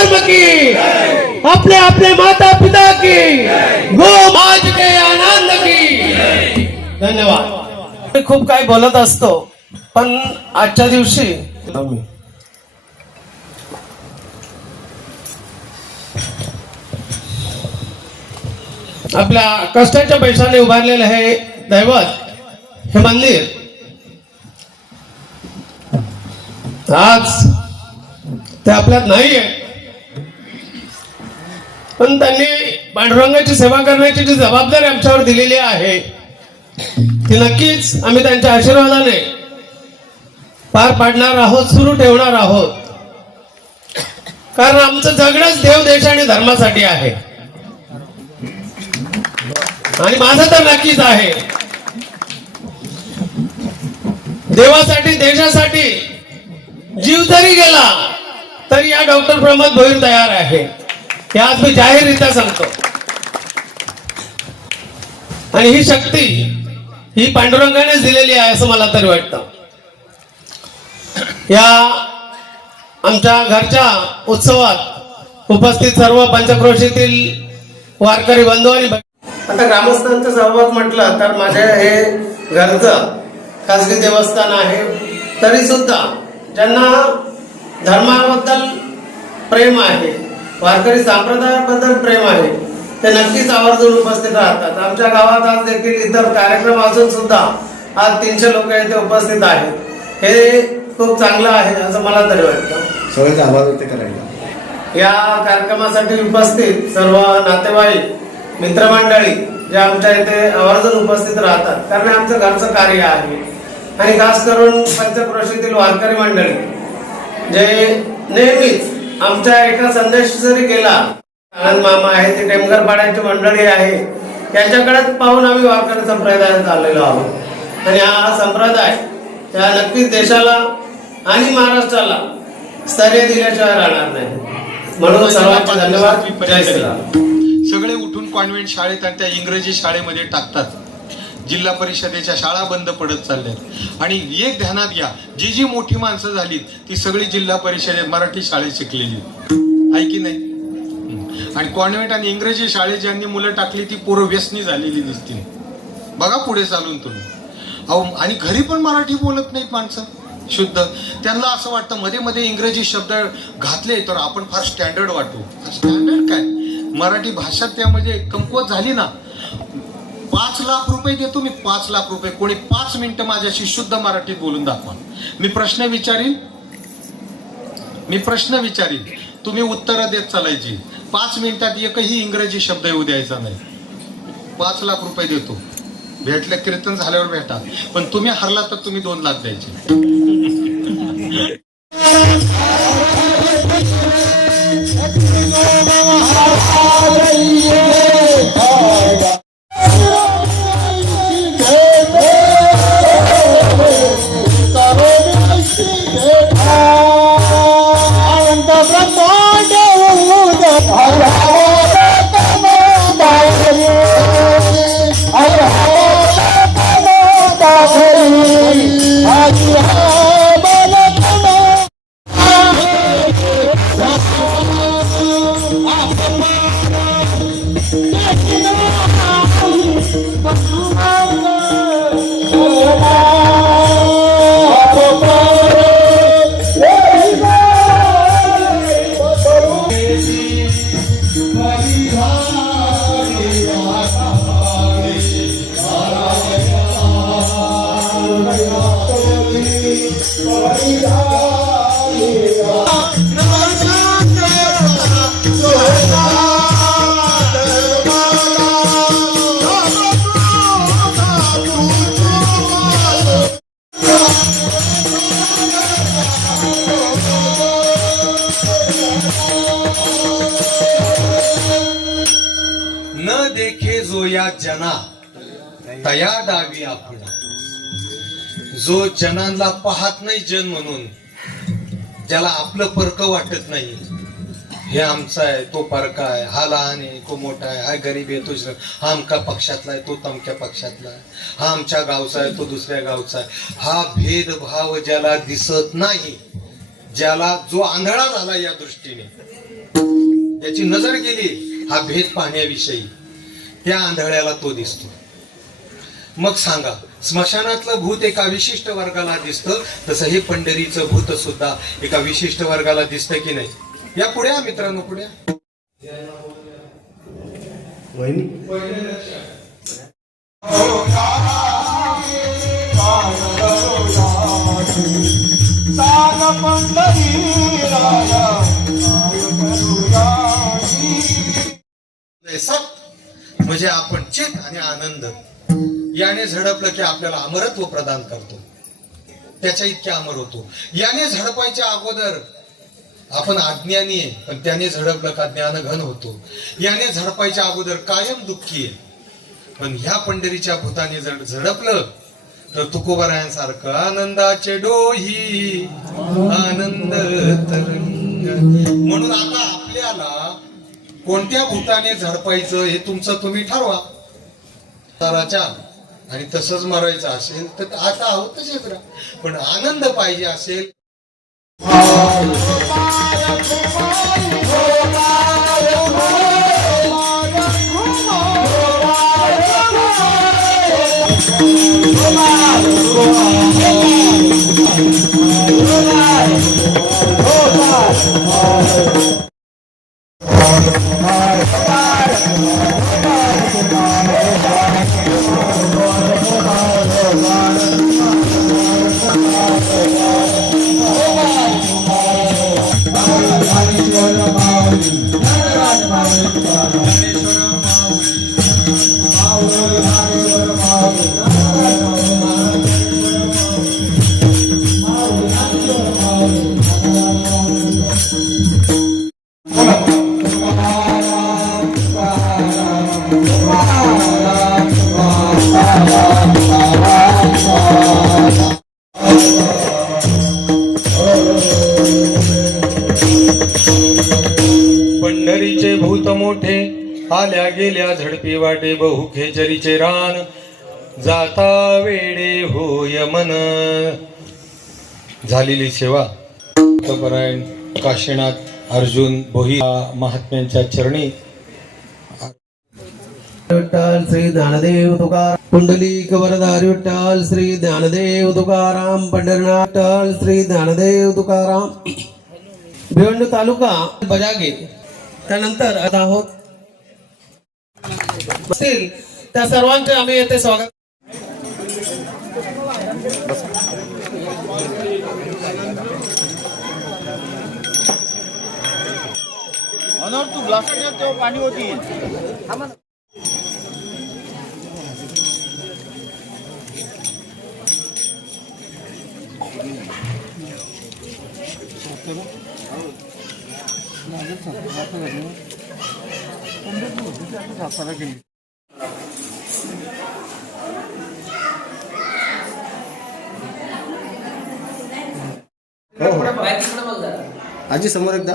धर्म की, अपने अपने माता पिता की, गो माज के आनंद की। धन्यवाद। मी खूप काही बोलत असतो, पण आजच्या दिवशी आपल्या कष्टाच्या पैशाने उभारलेलं हे दैवत, हे मंदिर आज ते आपल्यात नाहीये, पण त्यांनी पांडुरंगाची सेवा करण्याची जी जबाबदारी आमच्यावर दिलेली आहे ती नक्कीच आम्ही त्यांच्या आशीर्वादाने पार पाडणार आहोत, सुरू ठेवणार आहोत. कारण आमचं जगणंच देव, देश आणि धर्मासाठी आहे. आणि माझं तर नक्कीच आहे, देवासाठी, देशासाठी जीव जरी गेला तरी या डॉक्टर प्रमोद भोईर तयार आहे, हे आज मी जाहीररित्या सांगतो. आणि ही शक्ती ही पांडुरंगानेच दिलेली आहे असं मला तरी वाटतं. या आमच्या घरच्या उत्सवात उपस्थित सर्व पंचक्रोशीतील वारकरी बंधू आणि आता ग्रामस्थांचा सहभाग म्हटलं तर माझे हे घरचं खासगी देवस्थान आहे, तरी सुद्धा ज्यांना धर्माबद्दल प्रेम आहे, वारकरी संप्रदायाबद्दल प्रेम आहे, ते नक्कीच आवर्जून उपस्थित राहतात. आमच्या गावात आज देखील इतर कार्यक्रम असून सुद्धा आज 300 लोक इथे उपस्थित आहेत. हे खूप चांगलं आहे असं मला तरी वाटतं. सगळ्यांचा आभार व्यक्त करायला या कार्यक्रमासाठी उपस्थित सर्व नातेवाईक, मित्रमंडळी जे आमच्या इथे आवर्जून उपस्थित राहतात, कारण आमचं घरचं कार्य आहे. आणि खास करून पंचक्रोशीतील वारकरी मंडळी जे नेहमीच आमच्या एका संदेश जरी गेला, आनंद मामा आहे, ते टेमघर पाड्याची मंडळी आहे, यांच्याकडेच पाहून आम्ही वारकरी संप्रदायात आलेलो आहोत. आणि हा संप्रदाय त्या नक्कीच देशाला आणि महाराष्ट्राला स्थैर्य दिल्याशिवाय राहणार नाही. म्हणून सर्वांचे धन्यवाद. जय श्रीराम. सगळे उठून कॉन्व्हेंट शाळेत आणि त्या इंग्रजी शाळेमध्ये टाकतात. जिल्हा परिषदेच्या शाळा बंद पडत चालल्यात. आणि एक ध्यानात घ्या, जी मोठी माणसं झाली ती सगळी जिल्हा परिषदेत मराठी शाळेत शिकलेली आहे की नाही. आणि कॉन्व्हेंट आणि इंग्रजी शाळेत ज्यांनी मुलं टाकली ती पोरं व्यसनी झालेली दिसतील. बघा पुढे चालून तुम्ही. अहो, आणि घरी पण मराठी बोलत नाहीत माणसं शुद्ध. त्यांना असं वाटतं मध्ये मध्ये इंग्रजी शब्द घातले तर आपण फार स्टँडर्ड वाटू. स्टँडर्ड काय, मराठी भाषा त्यामध्ये कमकुवत झाली ना. 5 लाख रुपये देतो मी, 5 लाख रुपये, कोणी 5 मिनिटं माझ्याशी शुद्ध मराठीत बोलून दाखवा. मी प्रश्न विचारीन, तुम्ही उत्तरं देत चालायची. 5 मिनिटात एकही इंग्रजी शब्द येऊ द्यायचा नाही. 5 लाख रुपये देतो. भेटले कीर्तन झाल्यावर भेटा, पण तुम्ही हरला तर तुम्ही 2 लाख द्यायचे. न देखे जो या जना तया डावी आपण. जो जनांना पाहत नाही जन म्हणून, ज्याला आपलं परक वाटत नाही, हे आमचा आहे तो परका आहे, हा लहान आहे तो मोठा आहे, हा गरीब आहे तो, हा आमका पक्षातला आहे तो तमक्या पक्षातला आहे, हा आमच्या गावचा आहे तो दुसऱ्या गावचा आहे, हा भेदभाव ज्याला दिसत नाही, ज्याला जो आंधळा झाला या दृष्टीने, ज्याची नजर गेली हा भेद पाहण्याविषयी, त्या आंधळ्याला तो दिसतो. मग सांगा, स्मशानातलं भूत एका विशिष्ट वर्गाला दिसतं, तसं हे पंढरीचं भूत सुद्धा एका विशिष्ट वर्गाला दिसतं की नाही? या पुढे मित्रांनो, पुढे वहिनी सत म्हणजे आपण चित आणि आनंद याने झडपलं की आपल्याला अमरत्व प्रदान करतो, त्याच्या इतके अमर होतो. याने झडपायच्या अगोदर आपण अज्ञानी आहे, पण त्याने झडपलं का ज्ञानघन होतो. याने झडपायच्या अगोदर कायम दुःखी आहे, पण ह्या पंढरीच्या भूताने जर झडपलं तर तुकोबारायांसारखं आनंदाचे डोही आनंद तरंग. म्हणून आता आपल्याला कोणत्या भूताने झडपायचं हे तुमचं तुम्ही ठरवा. आणि तसंच मरायचं असेल तर आता आहोत तसेच राहा, पण आनंद पाहिजे असेल पंढरीचे भूत मोठे आल्या गेल्या झडपी वाटे बहु खेचरीचे रान जाता वेडे होय मन. झालेली सेवा परायण काशीनाथ अर्जुन भोई महात्म्यांच्या चरणी. विठ्ठल श्री ज्ञानदेव तुकाराम पुंडलिक वरदारी विठ्ठल श्री ज्ञानदेव तुकाराम पंढरनाथ विठ्ठल श्री ज्ञानदेव तुकाराम. भिवंडी तालुका बजागे. त्यानंतर आता आहोत असतील त्या सर्वांचे आम्ही येथे स्वागत. तू ग्लास पाणी होती. आजी समोर एकदा